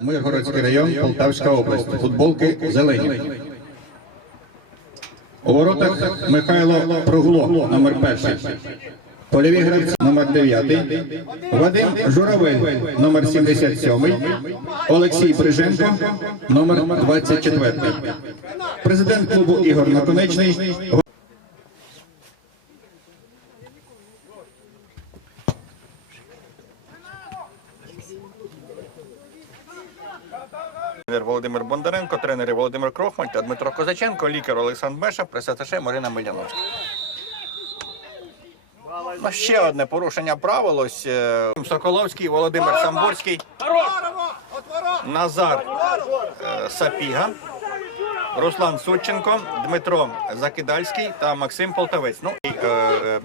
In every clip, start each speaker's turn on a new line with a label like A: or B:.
A: Миргородський район, Полтавська область. Футболки зелені. У воротах Михайло Прогуло, номер перший. Польові гравці номер 9, Вадим Журавель, номер 77, Олексій Бриженко, номер 24. Президент клубу Ігор Наконечний.
B: Тренер Володимир Бондаренко, тренери Володимир Крохмаль та Дмитро Козаченко, лікар Олександр Беша, пресаташе Марина Миляновська. Ну, ще одне порушення правил. Ось е, Соколовський, Володимир Самборський, Назар е, Сапіга, Руслан Сученко, Дмитро Закидальський та Максим Полтавець. Ну і е, е,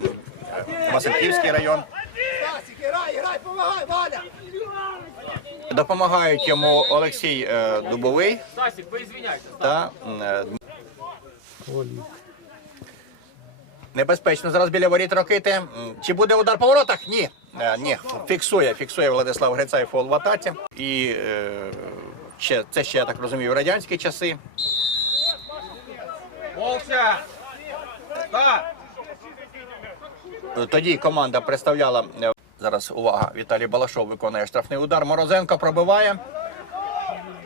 B: Васильківський район.
C: Стасик, грай, грай, помагай, Валя!
B: Допомагають йому Олексій е, Дубовий та е, небезпечно зараз біля воріт Рокити. Чи буде удар по воротах? Ні. Е, ні. Фіксує, фіксує Владислав Грицай фол в атаці. І ще, це ще, я так розумію, радянські часи.
D: Молча!
B: Тоді команда представляла. Зараз увага. Віталій Балашов виконує штрафний удар. Морозенко пробиває.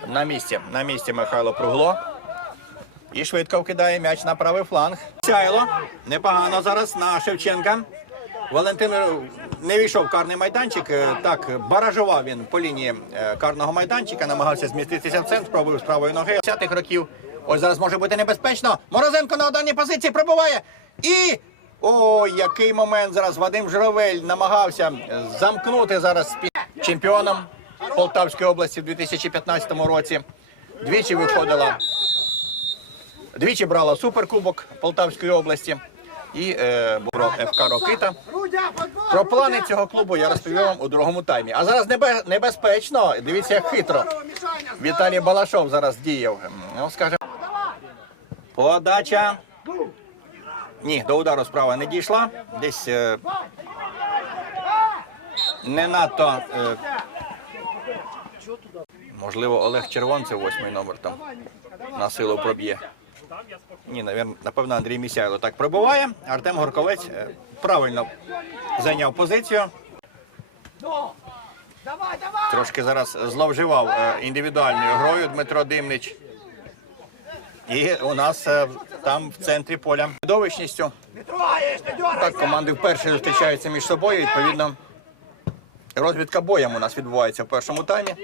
B: На місці. На місці Михайло Пругло. І швидко вкидає м'яч на правий фланг. Сяйло. Непогано зараз на Шевченка. Валентин е, не війшов в карний майданчик. Е, Так, баражував він по лінії е, карного майданчика, намагався зміститися в центр, пробив з правої ноги. 10-х років. Ось зараз може бути небезпечно. Морозенко на ударній позиції пробиває. І. Ой, який момент зараз Вадим Журавель намагався замкнути зараз спі- чемпіоном Полтавської області в 2015 році. Двічі виходила Двічі брала суперкубок Полтавської області і е, було ФК Рокита. Про плани цього клубу я розповів вам у другому таймі. А зараз небе, небезпечно. Дивіться, як хитро. Віталій Балашов зараз діяв. Ну, скажем, подача. Ні, до удару справа не дійшла. Десь е, не надто. Е, можливо, Олег Червонцев, восьмий номер там на силу проб'є. Ні, напевно, Андрій Місяйло так пробуває. Артем Горковець е, правильно зайняв позицію. Трошки зараз зловживав е, індивідуальною грою Дмитро Димнич. І у нас е, там в центрі поля видовищністю. Так, команди вперше зустрічаються між собою. Відповідно, розвідка боєм у нас відбувається в першому таймі.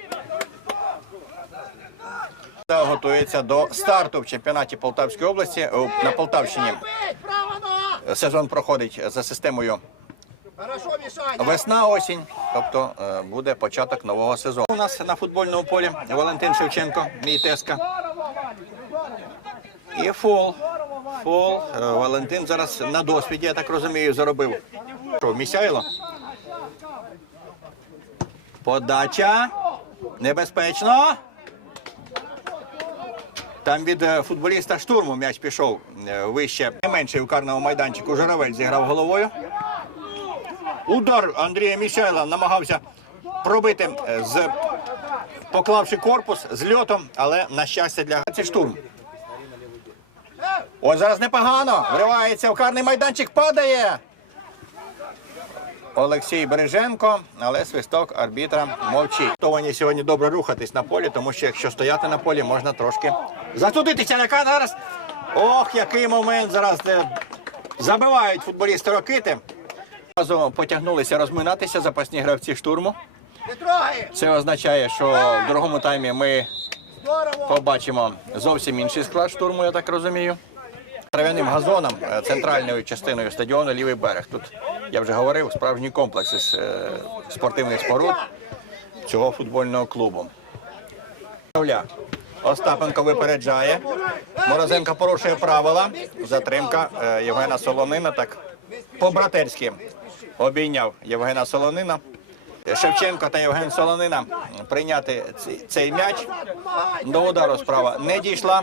B: Та готується до старту в чемпіонаті Полтавської області. На Полтавщині сезон проходить за системою Весна-осінь, тобто е, буде початок нового сезону. У нас на футбольному полі Валентин Шевченко, мій теска. І фол. Фол. Е, Валентин зараз на досвіді, я так розумію, заробив. Що, Місяйло? Подача. Небезпечно. Там від е, футболіста штурму м'яч пішов е, вище. Найменший у карному майданчику Журавель зіграв головою. Удар Андрія Мішайла намагався пробити з поклавши корпус з льотом, але на щастя для штурм. Ось зараз непогано. Вривається в карний майданчик, падає. Олексій Береженко, але свисток арбітра мовчить. Готовані сьогодні добре рухатись на полі, тому що якщо стояти на полі, можна трошки застудитися. Яка зараз. Ох, який момент зараз де забивають футболісти Рокити. Разом потягнулися розминатися запасні гравці штурму. Це означає, що в другому таймі ми побачимо зовсім інший склад штурму, я так розумію. Трав'яним газоном, е, центральною частиною стадіону лівий берег. Тут я вже говорив, справжній комплекс із е, спортивних споруд цього футбольного клубу. Остапенко випереджає. Морозенко порушує правила. Затримка е, Євгена Солонина. Так по-братерськи обійняв Євгена Солонина. Шевченко та Євген Солонина прийняти цей, цей м'яч. До удару справа не дійшла.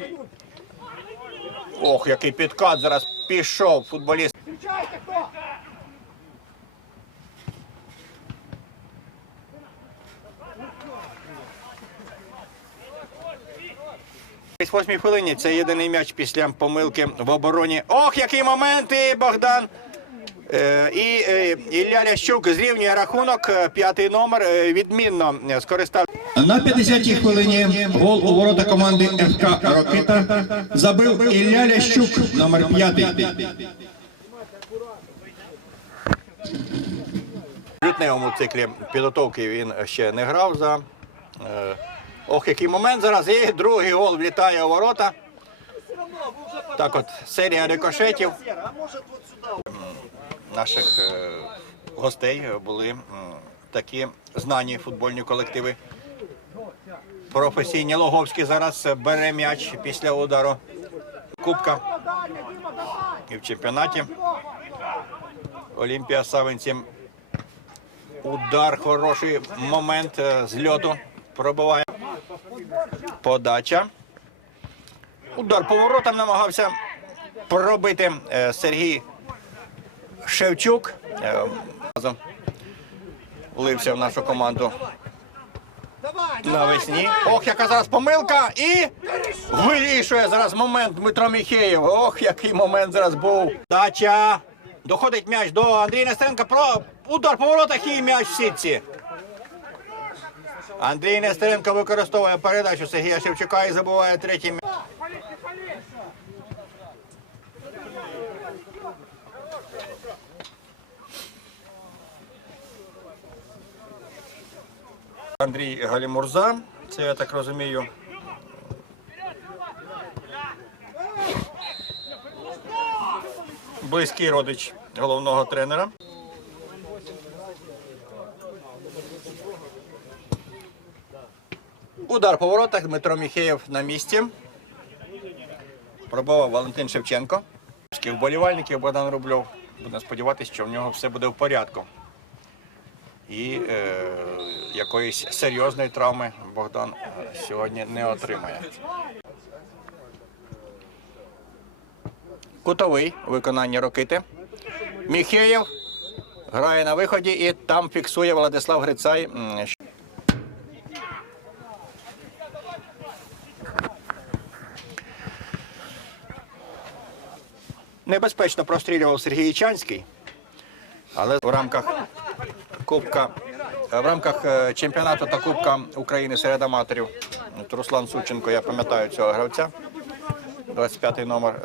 B: Ох, який підкат зараз пішов футболіст.
C: Включайте хто!
B: Десь восьмій хвилині це єдиний м'яч після помилки в обороні. Ох, який момент! І Богдан. Е, І е, Ілля Лящук зрівнює рахунок. Е, П'ятий номер відмінно скористав.
A: На 50-й хвилині гол у ворота команди ФК Рокита забив Ілля Лящук, номер 5.
B: В лютневому циклі підготовки він ще не грав за. Ох, який момент зараз. І другий гол влітає у ворота. Так от, серія рикошетів. Наших е, гостей були такі знані футбольні колективи. Професійні Логовський зараз бере м'яч після удару. Кубка і в чемпіонаті. Олімпія Савинці. Удар, хороший момент е, з льоту пробиває. Подача. Удар поворотом намагався пробити е, Сергій Шевчук е, разом влився в нашу команду навесні. Ох, яка зараз помилка! І вирішує зараз момент Дмитро Міхеєв. Ох, який момент зараз був. Дача. Доходить м'яч до Андрія Нестеренка. Про удар по воротах і м'яч в сітці. Андрій Нестеренко використовує передачу Сергія Шевчука і забуває третій м'яч. Андрій Галімурза, це я так розумію. Близький родич головного тренера. Удар по воротах Дмитро Міхеєв на місці. Пробував Валентин Шевченко. Вболівальників Богдан Рубльов. Будемо сподіватися, що в нього все буде в порядку. І е, якоїсь серйозної травми Богдан е, сьогодні не отримає. Кутовий у виконанні Рокити. Міхеєв грає на виході і там фіксує Владислав Грицай. Небезпечно прострілював Сергій Ічанський, але в рамках Кубка в рамках е, чемпіонату та Кубка України серед аматорів. Руслан Сученко, я пам'ятаю цього гравця. 25 номер.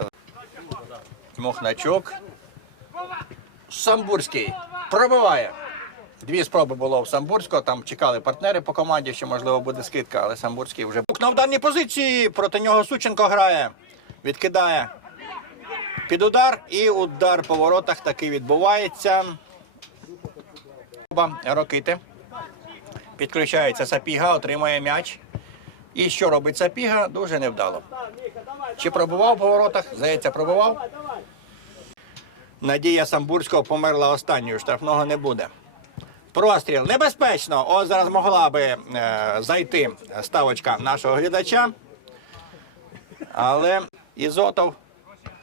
B: Мохначук. Самбурський пробиває. Дві спроби було в Самбурського. Там чекали партнери по команді, що можливо буде скидка, але Самбурський вже був на ударній позиції. Проти нього Сученко грає, відкидає під удар, і удар по воротах таки відбувається. Оба Рокити. Підключається Сапіга, отримує м'яч. І що робить Сапіга? Дуже невдало. Чи пробував по воротах? Здається, пробував. Надія Самбурського померла останньою, штрафного не буде. Простріл небезпечно. Ось зараз могла би е, зайти ставочка нашого глядача. Але Ізотов,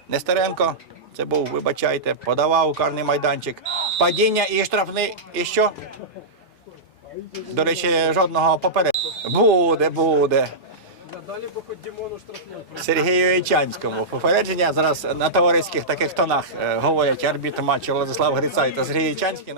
B: Нестеренко, це був, вибачайте, подавав карний майданчик. Падіння і штрафний. І що? До речі, жодного попереду. Буде, буде. Сергію Ічанському. Попередження зараз на товариських таких тонах е, говорять арбітр матчу Владислав Грицай та Сергій Ічанський.